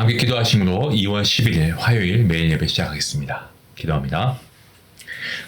자, 함께 기도하심으로 2월 11일 화요일 매일 예배 시작하겠습니다. 기도합니다.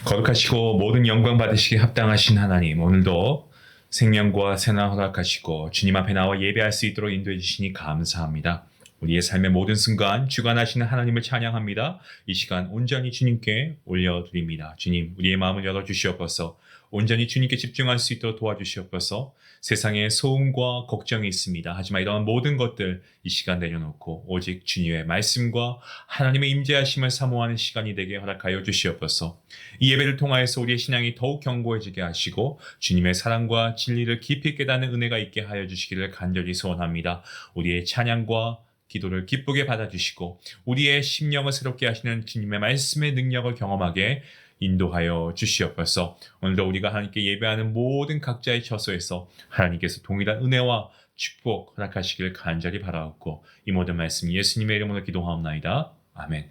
거룩하시고 모든 영광 받으시기 합당하신 하나님, 오늘도 생명과 새나 허락하시고 주님 앞에 나와 예배할 수 있도록 인도해 주시니 감사합니다. 우리의 삶의 모든 순간 주관하시는 하나님을 찬양합니다. 이 시간 온전히 주님께 올려드립니다. 주님, 우리의 마음을 열어주시옵소서. 온전히 주님께 집중할 수 있도록 도와주시옵소서. 세상에 소음과 걱정이 있습니다. 하지만 이런 모든 것들 이 시간 내려놓고 오직 주님의 말씀과 하나님의 임재하심을 사모하는 시간이 되게 허락하여 주시옵소서. 이 예배를 통하여서 우리의 신앙이 더욱 견고해지게 하시고 주님의 사랑과 진리를 깊이 깨닫는 은혜가 있게 하여 주시기를 간절히 소원합니다. 우리의 찬양과 기도를 기쁘게 받아주시고 우리의 심령을 새롭게 하시는 주님의 말씀의 능력을 경험하게 인도하여 주시옵소서. 오늘도 우리가 하나님께 예배하는 모든 각자의 처소에서 하나님께서 동일한 은혜와 축복 허락하시길 간절히 바라옵고 이 모든 말씀 예수님의 이름으로 기도하옵나이다. 아멘.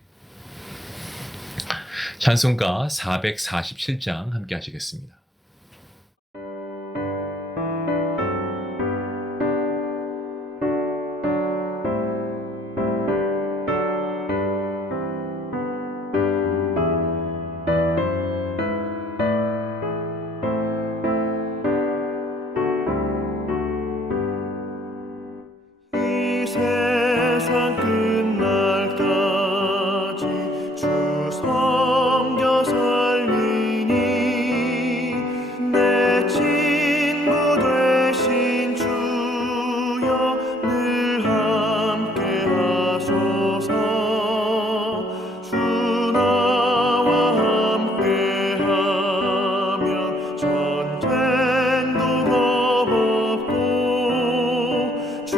찬송가 447장 함께 하시겠습니다. 세상 끝날까지 주 섬겨 살리니 내 친구 되신 주여 늘 함께 하소서. 주 나와 함께 하면 전쟁도 겁없고 주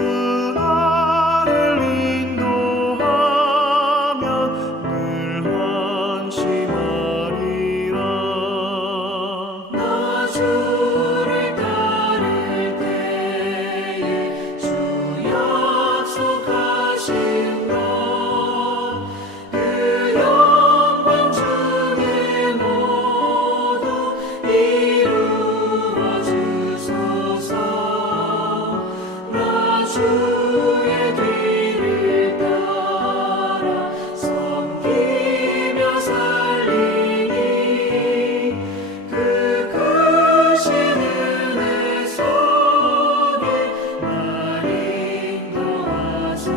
주의 길을 따라 섬기며 살리니 그 크신 은혜 속에 날 인도하소서.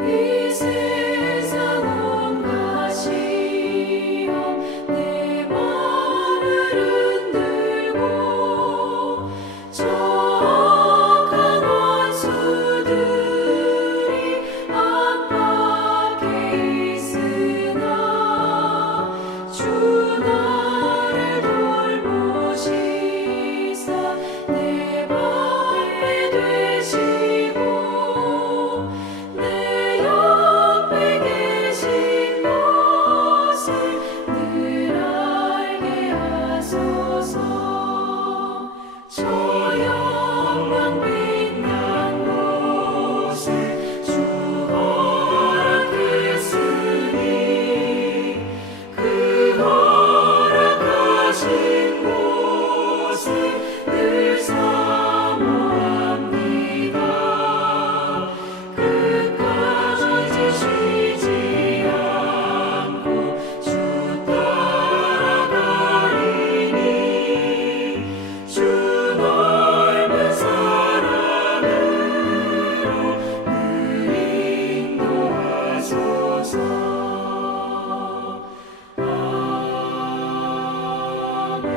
이 세상 온갖 시험 내 마음을 흔들고 정악한 원수들이 압박해 있으나 주 나를 돌보시사 내 방패 되시고 내 옆에 계신 것을 늘 알게 하소서. 저 영광 빛난 곳에 주 허락했으니 그 허락하신 곳을 늘 사모합니다. 끝까지 쉬지 않고 주 따라가리니 주 넓은 사랑으로 늘 인도하소서. 아멘.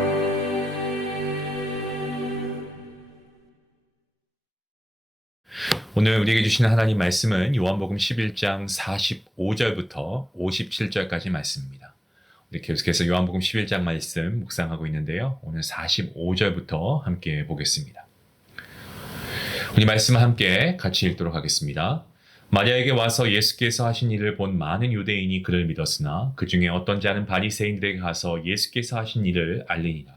오늘 우리에게 주시는 하나님 말씀은 요한복음 11장 45절부터 57절까지 말씀입니다. 우리 계속해서 요한복음 11장 말씀 묵상하고 있는데요. 오늘 45절부터 함께 보겠습니다. 우리 말씀 함께 같이 읽도록 하겠습니다. 마리아에게 와서 예수께서 하신 일을 본 많은 유대인이 그를 믿었으나 그 중에 어떤 자는 바리새인들에게 가서 예수께서 하신 일을 알리니라.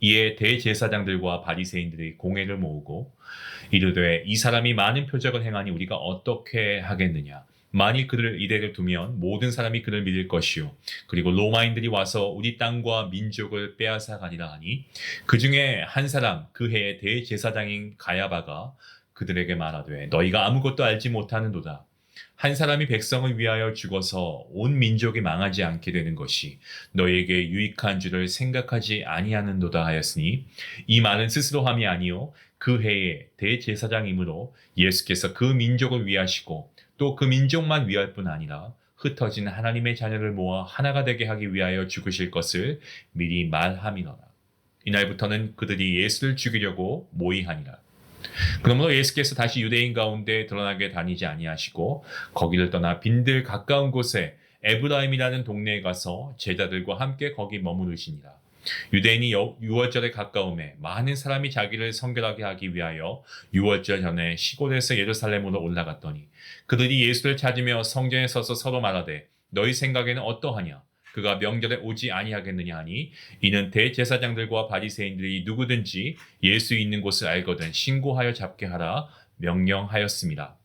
이에 대제사장들과 바리새인들이 공회를 모으고 이르되 이 사람이 많은 표적을 행하니 우리가 어떻게 하겠느냐. 만일 그를 이대로 두면 모든 사람이 그를 믿을 것이요 그리고 로마인들이 와서 우리 땅과 민족을 빼앗아 가리라 하니 그 중에 한 사람 그 해의 대제사장인 가야바가 그들에게 말하되 너희가 아무것도 알지 못하는도다. 한 사람이 백성을 위하여 죽어서 온 민족이 망하지 않게 되는 것이 너희에게 유익한 줄을 생각하지 아니하는도다 하였으니 이 말은 스스로 함이 아니요 그 해의 대제사장이므로 예수께서 그 민족을 위하시고 또 그 민족만 위할 뿐 아니라 흩어진 하나님의 자녀를 모아 하나가 되게 하기 위하여 죽으실 것을 미리 말함이노라. 이날부터는 그들이 예수를 죽이려고 모의하니라. 그러므로 예수께서 다시 유대인 가운데 드러나게 다니지 아니하시고 거기를 떠나 빈들 가까운 곳에 에브라임이라는 동네에 가서 제자들과 함께 거기 머무르시니라. 유대인이 유월절에 가까움에 많은 사람이 자기를 성결하게 하기 위하여 유월절 전에 시골에서 예루살렘으로 올라갔더니 그들이 예수를 찾으며 성전에 서서 서로 말하되 너희 생각에는 어떠하냐? 그가 명절에 오지 아니하겠느냐 하니 이는 대제사장들과 바리새인들이 누구든지 예수 있는 곳을 알거든 신고하여 잡게 하라 명령하였습니다.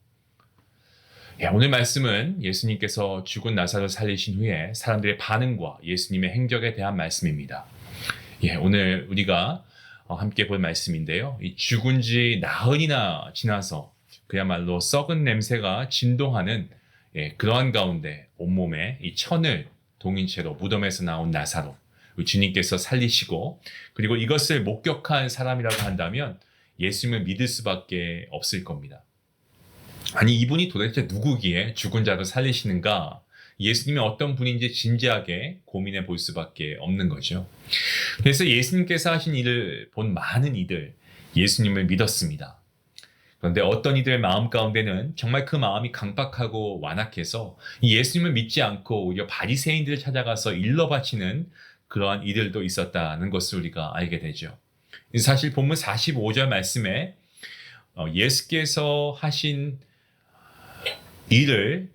오늘 말씀은 예수님께서 죽은 나사로를 살리신 후에 사람들의 반응과 예수님의 행적에 대한 말씀입니다. 오늘 우리가 함께 볼 말씀인데요. 이 죽은 지 나흘이나 지나서 그야말로 썩은 냄새가 진동하는 그러한 가운데 온몸에 이 천을 동인 채로 무덤에서 나온 나사로 주님께서 살리시고 그리고 이것을 목격한 사람이라고 한다면 예수님을 믿을 수밖에 없을 겁니다. 아니 이분이 도대체 누구기에 죽은 자를 살리시는가? 예수님이 어떤 분인지 진지하게 고민해 볼 수밖에 없는 거죠. 그래서 예수님께서 하신 일을 본 많은 이들 예수님을 믿었습니다. 그런데 어떤 이들의 마음 가운데는 정말 그 마음이 강박하고 완악해서 예수님을 믿지 않고 오히려 바리새인들을 찾아가서 일러 바치는 그러한 이들도 있었다는 것을 우리가 알게 되죠. 사실 본문 45절 말씀에 예수께서 하신 일을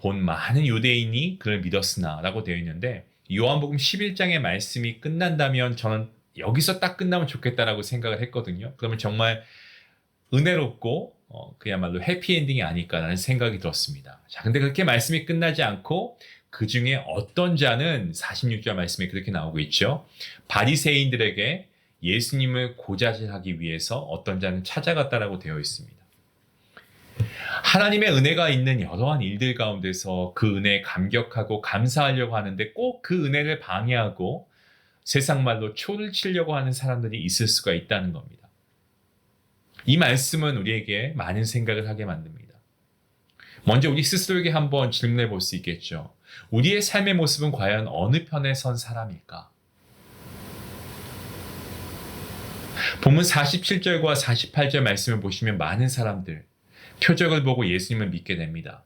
본 많은 유대인이 그를 믿었으나 라고 되어 있는데 요한복음 11장의 말씀이 끝난다면 저는 여기서 딱 끝나면 좋겠다라고 생각을 했거든요. 그러면 정말 은혜롭고 그야말로 해피엔딩이 아닐까라는 생각이 들었습니다. 자, 근데 그렇게 말씀이 끝나지 않고 그 중에 어떤 자는 46절 말씀에 그렇게 나오고 있죠. 바리새인들에게 예수님을 고자질하기 위해서 어떤 자는 찾아갔다라고 되어 있습니다. 하나님의 은혜가 있는 여러한 일들 가운데서 그 은혜에 감격하고 감사하려고 하는데 꼭 그 은혜를 방해하고 세상 말로 초를 치려고 하는 사람들이 있을 수가 있다는 겁니다. 이 말씀은 우리에게 많은 생각을 하게 만듭니다. 먼저 우리 스스로에게 한번 질문해 볼 수 있겠죠. 우리의 삶의 모습은 과연 어느 편에 선 사람일까? 본문 47절과 48절 말씀을 보시면 많은 사람들 표적을 보고 예수님을 믿게 됩니다.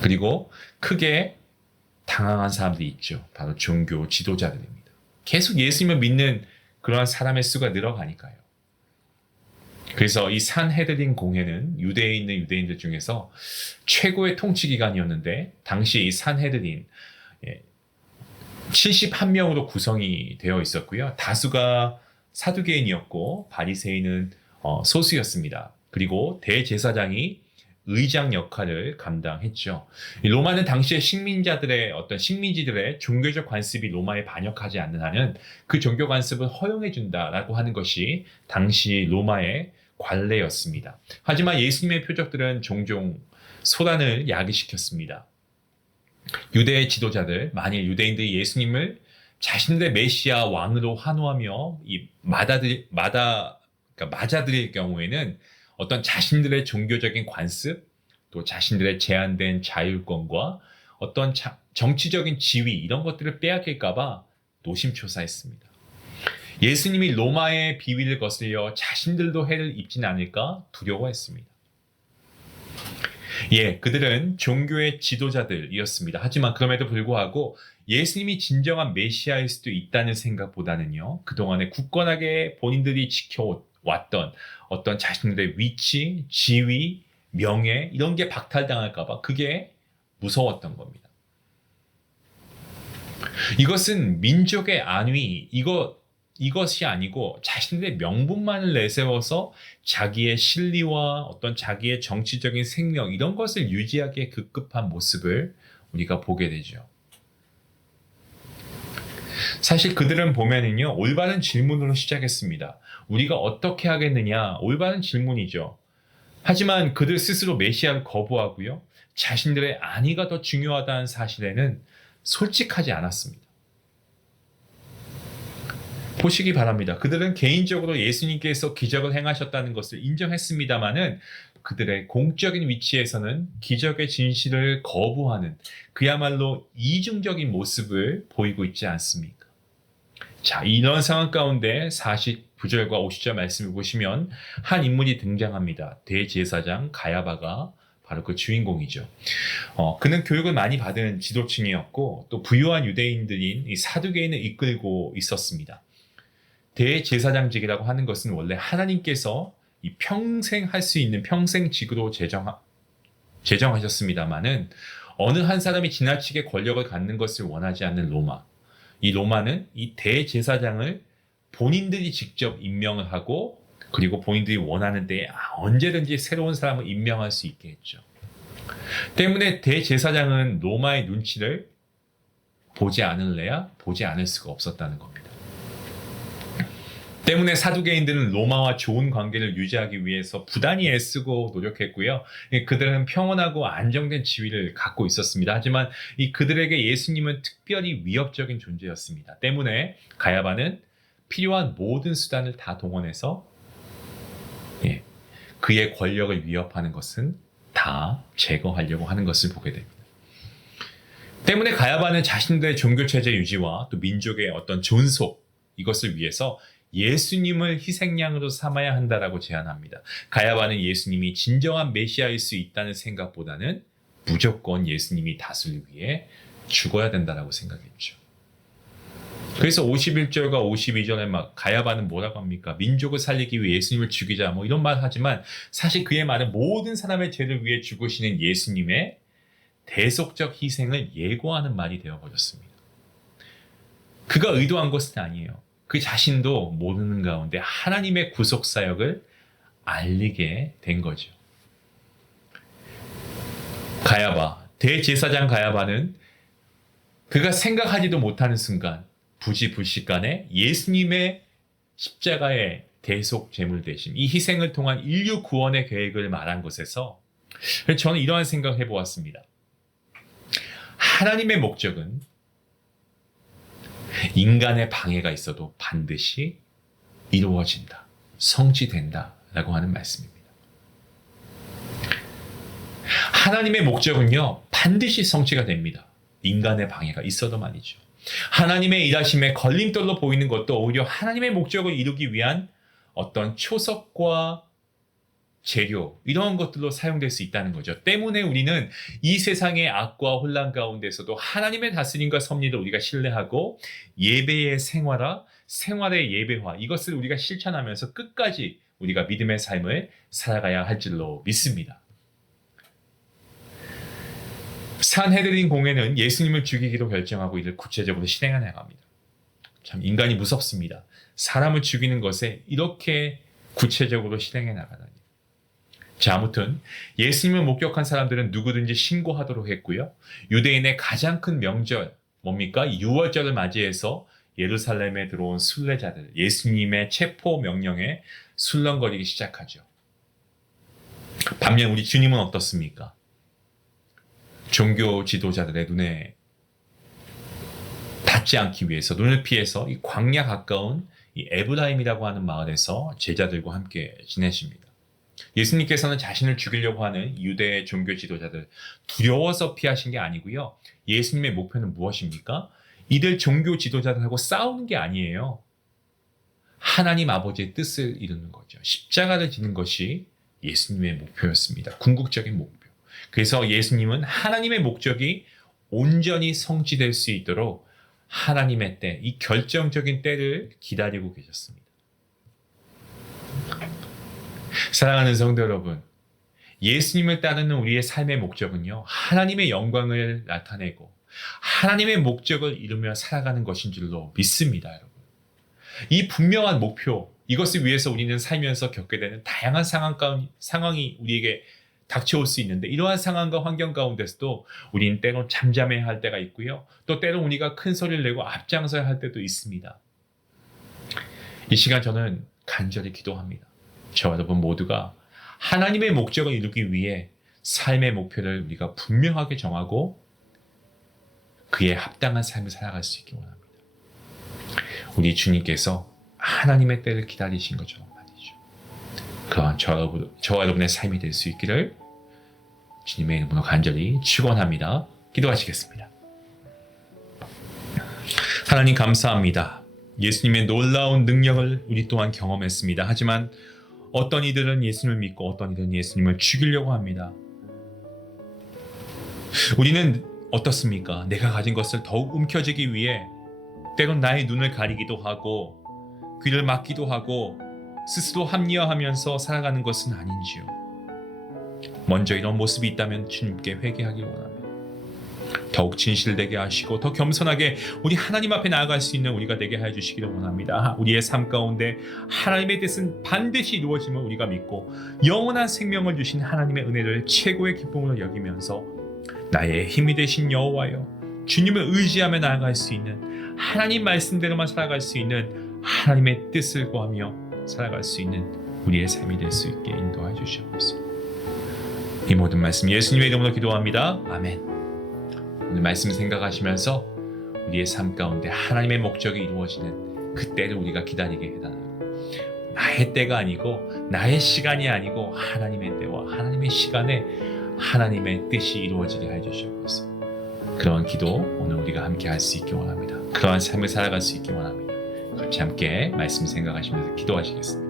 그리고 크게 당황한 사람들이 있죠. 바로 종교 지도자들입니다. 계속 예수님을 믿는 그러한 사람의 수가 늘어가니까요. 그래서 이 산헤드린 공회는 유대에 있는 유대인들 중에서 최고의 통치기관이었는데 당시 이 산헤드린 71명으로 구성이 되어 있었고요. 다수가 사두개인이었고 바리새인은 소수였습니다. 그리고 대제사장이 의장 역할을 감당했죠. 로마는 당시의 식민지들의 종교적 관습이 로마에 반역하지 않는 한은 그 종교 관습을 허용해 준다라고 하는 것이 당시 로마의 관례였습니다. 하지만 예수님의 표적들은 종종 소란을 야기시켰습니다. 유대의 지도자들, 만일 유대인들이 예수님을 자신들의 메시아 왕으로 환호하며 맞아들일 경우에는 어떤 자신들의 종교적인 관습, 또 자신들의 제한된 자율권과 어떤 정치적인 지위 이런 것들을 빼앗길까봐 노심초사했습니다. 예수님이 로마의 비위를 거슬려 자신들도 해를 입지는 않을까 두려워했습니다. 그들은 종교의 지도자들이었습니다. 하지만 그럼에도 불구하고 예수님이 진정한 메시아일 수도 있다는 생각보다는요, 그동안에 굳건하게 본인들이 지켜왔던 어떤 자신들의 위치, 지위, 명예 이런 게 박탈당할까 봐 그게 무서웠던 겁니다. 이것은 민족의 안위, 이것이 아니고 자신들의 명분만을 내세워서 자기의 실리와 어떤 자기의 정치적인 생명 이런 것을 유지하기에 급급한 모습을 우리가 보게 되죠. 사실 그들은 보면은요, 올바른 질문으로 시작했습니다. 우리가 어떻게 하겠느냐? 올바른 질문이죠. 하지만 그들 스스로 메시아를 거부하고요, 자신들의 안위가 더 중요하다는 사실에는 솔직하지 않았습니다. 보시기 바랍니다. 그들은 개인적으로 예수님께서 기적을 행하셨다는 것을 인정했습니다마는 그들의 공적인 위치에서는 기적의 진실을 거부하는 그야말로 이중적인 모습을 보이고 있지 않습니까? 자, 이런 상황 가운데 49절과 50절 말씀을 보시면 한 인물이 등장합니다. 대제사장 가야바가 바로 그 주인공이죠. 그는 교육을 많이 받은 지도층이었고 또 부유한 유대인들인 이 사두개인을 이끌고 있었습니다. 대제사장직이라고 하는 것은 원래 하나님께서 이 평생 할 수 있는 평생직으로 제정하셨습니다마는 어느 한 사람이 지나치게 권력을 갖는 것을 원하지 않는 로마. 이 로마는 이 대제사장을 본인들이 직접 임명을 하고 그리고 본인들이 원하는 데에 언제든지 새로운 사람을 임명할 수 있게 했죠. 때문에 대제사장은 로마의 눈치를 보지 않을래야 보지 않을 수가 없었다는 겁니다. 때문에 사두개인들은 로마와 좋은 관계를 유지하기 위해서 부단히 애쓰고 노력했고요. 그들은 평온하고 안정된 지위를 갖고 있었습니다. 하지만 이 그들에게 예수님은 특별히 위협적인 존재였습니다. 때문에 가야바는 필요한 모든 수단을 다 동원해서 그의 권력을 위협하는 것은 다 제거하려고 하는 것을 보게 됩니다. 때문에 가야바는 자신들의 종교체제 유지와 또 민족의 어떤 존속 이것을 위해서 예수님을 희생양으로 삼아야 한다라고 제안합니다. 가야바는 예수님이 진정한 메시아일 수 있다는 생각보다는 무조건 예수님이 다스리기 위해 죽어야 된다라고 생각했죠. 그래서 51절과 52절에 막 가야바는 뭐라고 합니까? 민족을 살리기 위해 예수님을 죽이자 뭐 이런 말 하지만 사실 그의 말은 모든 사람의 죄를 위해 죽으시는 예수님의 대속적 희생을 예고하는 말이 되어버렸습니다. 그가 의도한 것은 아니에요. 그 자신도 모르는 가운데 하나님의 구속사역을 알리게 된 거죠. 가야바, 대제사장 가야바는 그가 생각하지도 못하는 순간 부지불식간에 예수님의 십자가의 대속 제물 대신 이 희생을 통한 인류 구원의 계획을 말한 것에서 저는 이러한 생각을 해보았습니다. 하나님의 목적은 인간의 방해가 있어도 반드시 이루어진다, 성취된다 라고 하는 말씀입니다. 하나님의 목적은요 반드시 성취가 됩니다. 인간의 방해가 있어도 말이죠. 하나님의 일하심에 걸림돌로 보이는 것도 오히려 하나님의 목적을 이루기 위한 어떤 초석과 재료 이러한 것들로 사용될 수 있다는 거죠. 때문에 우리는 이 세상의 악과 혼란 가운데서도 하나님의 다스림과 섭리를 우리가 신뢰하고 예배의 생활화, 생활의 예배화 이것을 우리가 실천하면서 끝까지 우리가 믿음의 삶을 살아가야 할 줄로 믿습니다. 산헤드린 공회는 예수님을 죽이기로 결정하고 이를 구체적으로 실행해 나갑니다. 참 인간이 무섭습니다. 사람을 죽이는 것에 이렇게 구체적으로 실행해 나가다니. 자, 아무튼 예수님을 목격한 사람들은 누구든지 신고하도록 했고요. 유대인의 가장 큰 명절 뭡니까? 유월절을 맞이해서 예루살렘에 들어온 순례자들, 예수님의 체포 명령에 술렁거리기 시작하죠. 반면 우리 주님은 어떻습니까? 종교 지도자들의 눈에 닿지 않기 위해서 눈을 피해서 이 광야 가까운 이 에브라임이라고 하는 마을에서 제자들과 함께 지내십니다. 예수님께서는 자신을 죽이려고 하는 유대 종교 지도자들 두려워서 피하신 게 아니고요. 예수님의 목표는 무엇입니까? 이들 종교 지도자들하고 싸우는 게 아니에요. 하나님 아버지의 뜻을 이루는 거죠. 십자가를 지는 것이 예수님의 목표였습니다. 궁극적인 목표. 그래서 예수님은 하나님의 목적이 온전히 성취될 수 있도록 하나님의 때, 이 결정적인 때를 기다리고 계셨습니다. 사랑하는 성도 여러분, 예수님을 따르는 우리의 삶의 목적은요, 하나님의 영광을 나타내고 하나님의 목적을 이루며 살아가는 것인 줄로 믿습니다, 여러분. 이 분명한 목표, 이것을 위해서 우리는 살면서 겪게 되는 다양한 상황이 우리에게 닥쳐올 수 있는데, 이러한 상황과 환경 가운데서도 우리는 때로 잠잠해야 할 때가 있고요. 또 때로 우리가 큰 소리를 내고 앞장서야 할 때도 있습니다. 이 시간 저는 간절히 기도합니다. 저와 여러분 모두가 하나님의 목적을 이루기 위해 삶의 목표를 우리가 분명하게 정하고 그에 합당한 삶을 살아갈 수 있기 원합니다. 우리 주님께서 하나님의 때를 기다리신 것처럼 말이죠. 그러한 저와 여러분의 삶이 될 수 있기를 주님의 이름으로 간절히 축원합니다. 기도하시겠습니다. 하나님 감사합니다. 예수님의 놀라운 능력을 우리 또한 경험했습니다. 하지만 어떤 이들은 예수님을 믿고 어떤 이들은 예수님을 죽이려고 합니다. 우리는 어떻습니까? 내가 가진 것을 더욱 움켜쥐기 위해 때론 나의 눈을 가리기도 하고 귀를 막기도 하고 스스로 합리화하면서 살아가는 것은 아닌지요. 먼저 이런 모습이 있다면 주님께 회개하기 원합니다. 더욱 진실되게 하시고 더 겸손하게 우리 하나님 앞에 나아갈 수 있는 우리가 되게 하여 주시기를 원합니다. 우리의 삶 가운데 하나님의 뜻은 반드시 이루어짐을 우리가 믿고 영원한 생명을 주신 하나님의 은혜를 최고의 기쁨으로 여기면서 나의 힘이 되신 여호와여, 주님을 의지하며 나아갈 수 있는, 하나님 말씀대로만 살아갈 수 있는, 하나님의 뜻을 구하며 살아갈 수 있는 우리의 삶이 될 수 있게 인도해 주시옵소서. 이 모든 말씀 예수님의 이름으로 기도합니다. 아멘. 오늘 말씀 생각하시면서 우리의 삶 가운데 하나님의 목적이 이루어지는 그 때를 우리가 기다리게 해달라고. 나의 때가 아니고 나의 시간이 아니고 하나님의 때와 하나님의 시간에 하나님의 뜻이 이루어지게 해주시옵소서. 그러한 기도 오늘 우리가 함께 할 수 있기 원합니다. 그러한 삶을 살아갈 수 있기 원합니다. 같이 함께 말씀 생각하시면서 기도하시겠습니다.